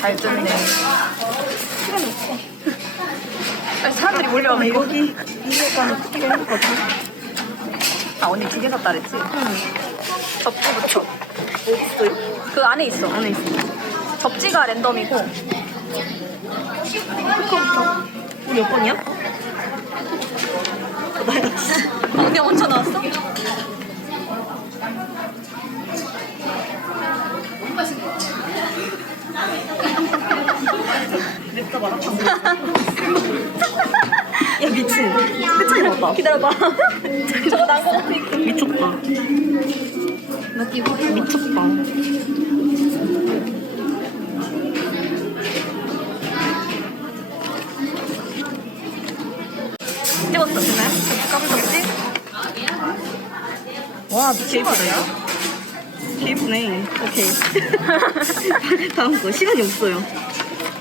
잘 뜯네. 아니, 사람들이 몰려오면 이거. 여기 이거가 크게 해놓거든. 아, 언니 두 개 샀다 그랬지? 응. 접지부터. 어딨어요? 그 안에 있어. 안에 있어. 접지가 랜덤이고. 포커부터. 우리 몇 번이야? 언니 먼저 나왔어? 냅다 말아. 야 미친. 세찬이 봐봐. 기다려봐. 저거 난거 같아. 미쳤다. 미쳤다. 찍었어, 그날? 까불었지? 와, 미친 거 아니야? 예쁘네. 오케이. 다음 거 시간이 없어요.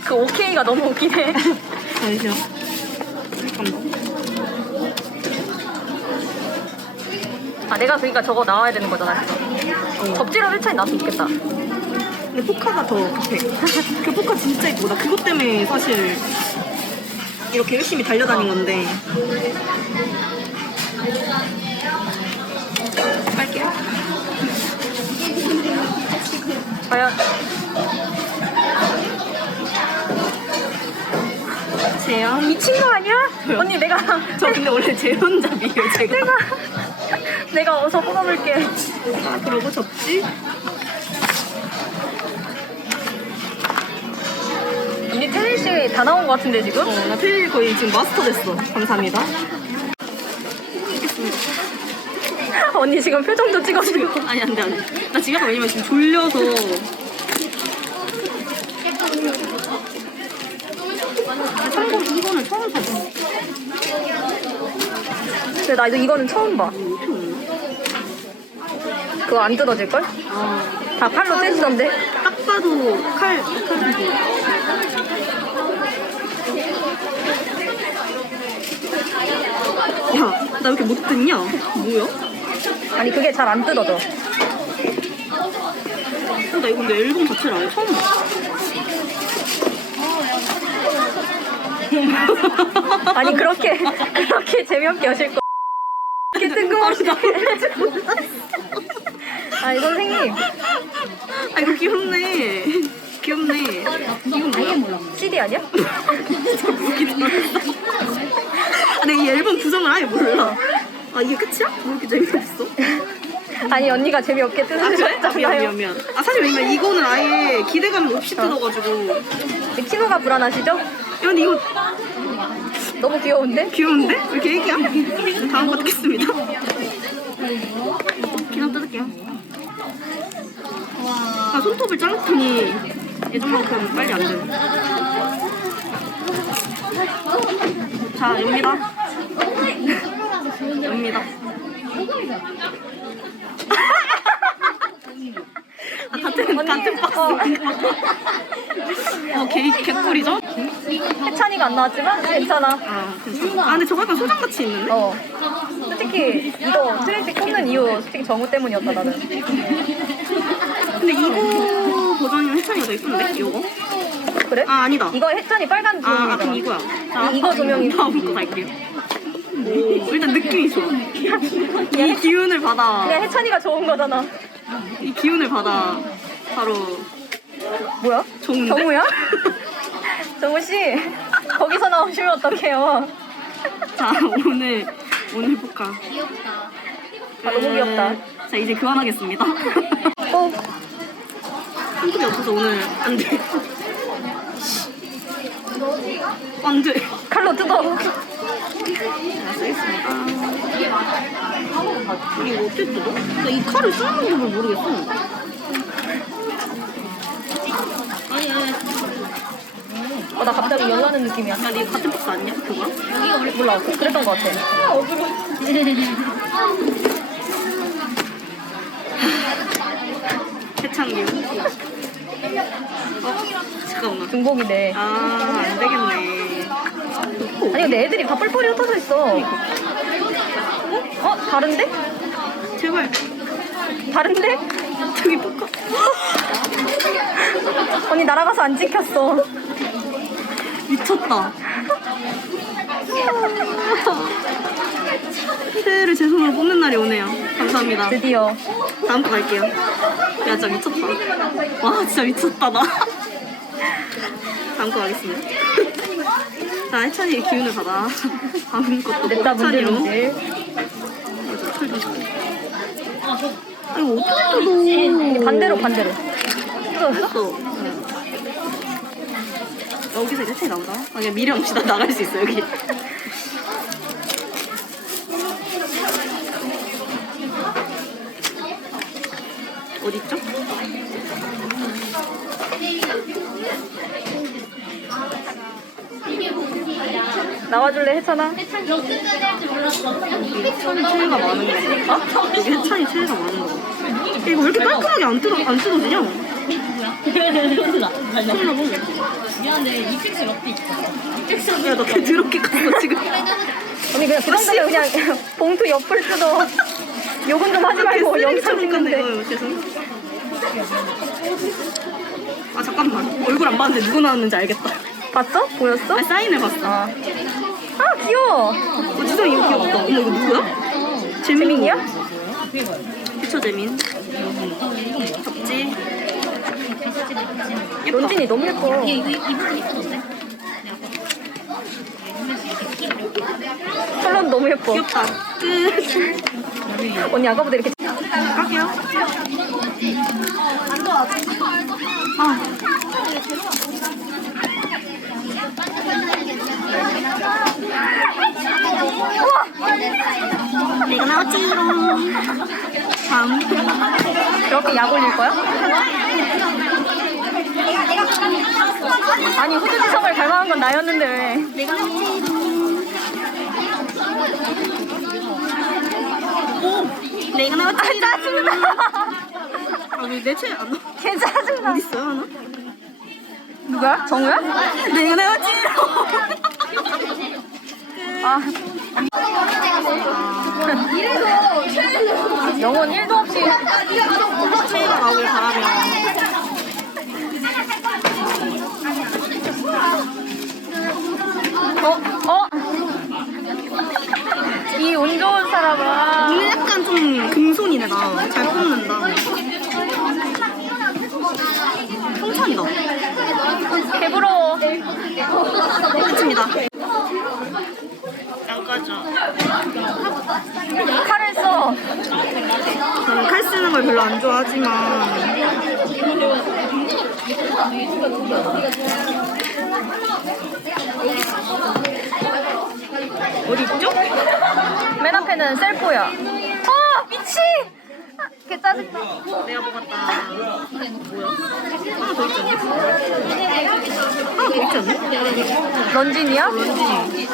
그 오케이가 너무 웃기네. 잠시만. 잠깐만. 아, 내가 그러니까 저거 나와야 되는 거잖아. 접지로 1차에 나왔으면 좋겠다. 근데 포카가 더 급해. 그 포카 진짜 이쁘고 나 그것 때문에 사실 이렇게 열심히 달려다닌 건데. 빨게요. 과연 제요. 미친 거 아니야? 언니 내가 저 근데 원래 제론잡이에요 제가. 내가 내가 어서 뽑아볼게. 아, 그러고 접지. 언니 테니스 다 나온 거 같은데 지금? 어, 나필 거의 지금 마스터 됐어. 감사합니다. 언니 지금 표정도 찍어주고. 아니 안돼 안돼. 나 지금 왜냐면 지금 졸려서. 참고 이거는 처음 사줘. 근데 나 이거 이거는 처음 봐. 그거 안 뜯어질 걸? 아, 다 칼로 떼시던데? 딱 봐도 칼, 칼인데. 야, 나 왜 이렇게 못 듣냐? 뭐야? 아니 그게 잘 안 뜯어져. 어, 나 이거 근데 앨범 자체를 아예 처음 봐. 아니 그렇게 그렇게 재미없게 하실 거. 이렇게 뜬금없이. 아니 선생님 아, 이거 귀엽네. 귀엽네. 이건 뭐야? CD 아니야? 아, 내가 이 앨범 구성을 아예 몰라. 아, 이게 끝이야? 왜 이렇게 재미없어? 아니 언니가 재미없게 아, 그래? 아, 미안. 미안, 미안. 아, 사실 왜냐면 이거는 아예 기대감 없이 뜯어가지고. 야, 키로가 불안하시죠? 근데 이거 너무 귀여운데? 귀여운데? 왜 이렇게 얘기야? 다음 거 듣겠습니다. 그냥 뜯을게요. 아, 손톱을 잘랐더니 예전만큼 빨리 안 돼. 자, 엽니다. 엽니다. 아, 같은, 같은 박스. 어, 개, 개꿀이죠? 해찬이가 안 나왔지만 괜찮아. 아, 괜찮아. 아, 근데 저거 약간 소장같이 있는데? 어. 솔직히 이거 트레이스 꽂는 이유 솔직히 정우 때문이었다 나는. 근데 이거 버전이면 해찬이가 더 이쁜데? 이거? 그래? 아, 아니다. 이거 해찬이 빨간 아, 조명이잖아. 아, 그럼 이거야. 이- 이거 조명이 다음 거 갈게요. 오, 일단 느낌이 좋아. 이 기운을 받아. 그냥 해찬이가 좋은 거잖아. 이 기운을 받아. 바로 뭐야? 좋은데? 정우야? 정우 씨 거기서 나오시면 어떡해요? 자, 오늘 오늘 해볼까? 아, 너무 귀엽다. 자, 이제 그만하겠습니다. 어, 손톱이 없어서 오늘 안 돼. 안 돼. 칼로 뜯어. 쓰겠습니다. 이거 어떻게 뜯어? 나 이 칼을 쓰는 법을 모르겠어. 어, 나 갑자기 열나는 느낌이야. 나 이거 같은 박스 아니야? 그거랑? 몰라. 그랬던 것 같아. 해창기. 어, 잠깐만. 중복이네. 아, 안 되겠네. 아니 근데 애들이 다 뿔뿔이 흩어져 있어. 어? 다른데? 제발. 다른데? 저기 포카. 언니 날아가서 안 찍혔어. 미쳤다. 새해를 제 손으로 뽑는 날이 오네요. 감사합니다. 드디어. 다음 거 갈게요. 야, 진짜 미쳤다. 와, 진짜 미쳤다, 나. 다음 거 가겠습니다. 자, 해찬이의 기운을 받아. 다음 것도 냅다 해찬이로. 문제문제. 맞아, 털 조심. 아, 이거 어떻게 뜯어? 반대로 반대로. 뜯었어? 여기서 이제 해찬이 나온다. 아, 그냥 미련 없이 나 나갈 수 있어, 여기. 어딨죠? 나와줄래 해찬아? 해찬이 체해가 많은 거. 어? 여기 해찬이 체해가 많은 거. 야, 이거 왜 이렇게 깔끔하게 안 뜯어 안 뜯어지냐? 미안한데 이택스 옆에 있어. 야, 너개 더럽게 깠어 지금. 언니 그냥 그런 거면 그냥 봉투 옆을 뜯어. 욕은 좀 하지 말고 영상 찍는데. 어, 죄송. 아 잠깐만 얼굴 안 봤는데 누구 나왔는지 알겠다. 봤어? 보였어? 아 사인을 봤어. 아. 아 귀여워. 어, 진짜 이거 귀엽다. 어머 이거 누구야? 재민이야? 피처 재민. 접지. 예쁘다. 런진이 너무 예뻐. 이거 이분 이쁘던데? 컬러는 너무 예뻐. 귀엽다. 끝. 언니 아까보다 이렇게 갈게요. 내가 나왔지롱. 다음. 이렇게 약 올릴 거야? 아니 후드지성을 닮아간 건 나였는데 왜? 내가 나왔지롱. 오! 내가 나왔지. 아 짜증나. 아, 왜내 차에 안 나와? 개 짜증나. 어디 있어요, 하나? 누구야? 정우야? 내가 나왔지. 아. 영혼 1도 없이 차이가 나오길 바라며. 어? 어? 이 운 좋은 사람아 오늘 약간 좀 금손이네, 나. 잘 뽑는다. 평탄이다. 개부러워 끝입니다. 양까죠. 칼을 써 저는 칼 쓰는 걸 별로 안 좋아하지만 어디 있죠? 맨 앞에는 셀포야 아 미치 아, 개 짜증나 내가 먹었다. 뭐야? 하나 더 않나? 하나 더 있지 않나? 런진이야? 런쥔이.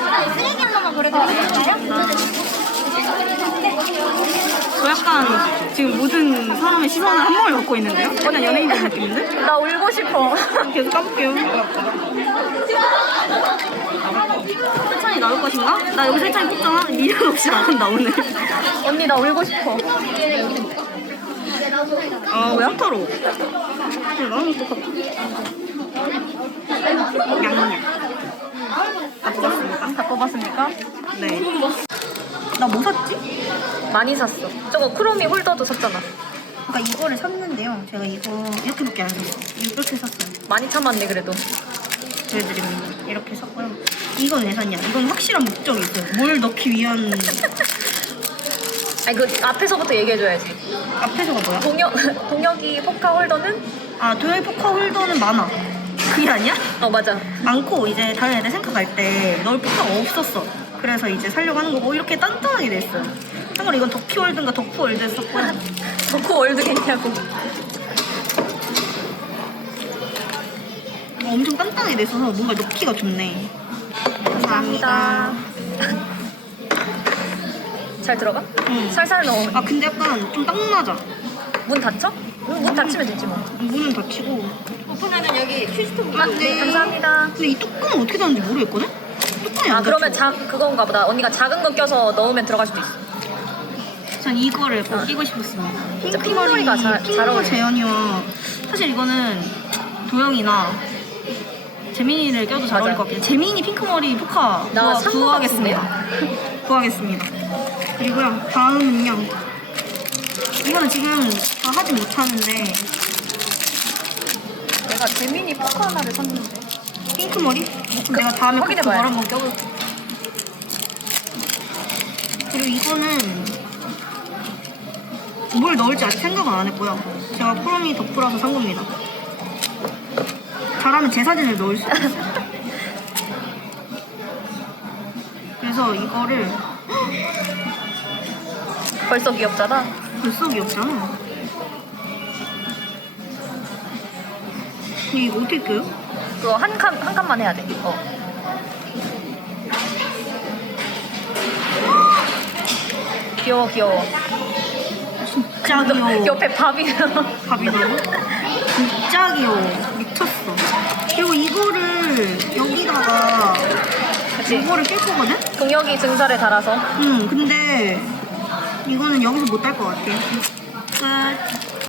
저 약간 지금 모든 사람의 시선을 한 번에 갖고 있는데요? 약간 연예인 된 느낌인데? 나 울고 싶어 계속 까볼게요. 세찬이 나올 것인가? 나 여기 세찬이 뽑잖아? 미련 없이 나간다 오늘. 언니 나 울고 싶어 아 뭐야? 타로. 그냥 나는 똑같아. 양양. 다 뽑았습니다. 다 뽑았습니까? 네. 나 뭐 샀지? 많이 샀어 저거 크로미 홀더도 샀잖아 그러니까 이거를 샀는데요. 제가 이거 이렇게밖에 안 샀어요. 이렇게 샀어요. 많이 참았네 그래도 보여드립니다. 이렇게 샀고요. 이건 왜 샀냐? 이건 확실한 목적이 있어요. 뭘 넣기 위한 아니 그 앞에서부터 얘기해줘야지 앞에서가 뭐야? 동혁, 동혁이 포카 홀더는? 아 도열 포커 홀더는 많아. 그게 아니야? 어 맞아 많고 이제 다른 애들 생각할 때 넣을 포카가 없었어. 그래서 이제 살려고 하는 거고 이렇게 단단하게 돼 있어요. 참고로 이건 덕키월드인가 덕후월드에서 샀고요. 덕후 월드겠냐고 어, 엄청 단단하게 돼 있어서 뭔가 넣기가 좋네. 감사합니다 잘 들어가? 응. 살살 넣어 아 근데 약간 좀 딱 맞아. 문 닫혀? 문, 문 닫히면 되지 뭐 문은 닫히고. 오픈하는 여기 퀴즈통 맞네. 감사합니다 근데 이 뚜껑은 어떻게 닫는지 모르겠거든? 뚜껑이 안아 그러면 닫혀. 자 그건가 보다 언니가 작은 거 껴서 넣으면 들어갈 수도 있어 전 이거를 꼭 끼고 싶었습니다. 진짜 핑크머리가 잘- 잘 어울려. 재현이와 사실 이거는 도영이나 재민이를 껴도 잘. 어울릴 것 같아요. 재민이 핑크 머리 포카 나 구하- 상무 구하겠습니다. 구하겠습니다. 그리고요, 다음은요. 이거는 지금 다 하진 못하는데 내가 재민이 포크 하나를 샀는데. 핑크 머리? 내가 다음에 꼭 확인해봐요. 그걸 한번 껴볼게. 그리고 이거는 뭘 넣을지 아직 생각은 안 했고요. 제가 프로미 덕후라서 산 겁니다. 잘하면 제 사진을 넣을 수 있어요. 그래서 이거를 벌써 귀엽잖아. 벌써 귀엽잖아. 근데 이거 어떻게 껴요? 그거 한 칸, 한 칸만 해야 돼. 어. 귀여워, 귀여워. 진짜 귀여워. 옆에 밥이. 밥이 너무 진짜 귀여워. 미쳤어. 그리고 이거를 여기다가 그치? 이거를 낄 거거든? 동혁이 증서를 달아서. 응, 근데 이거는 여기서 못달것 같아. 끝.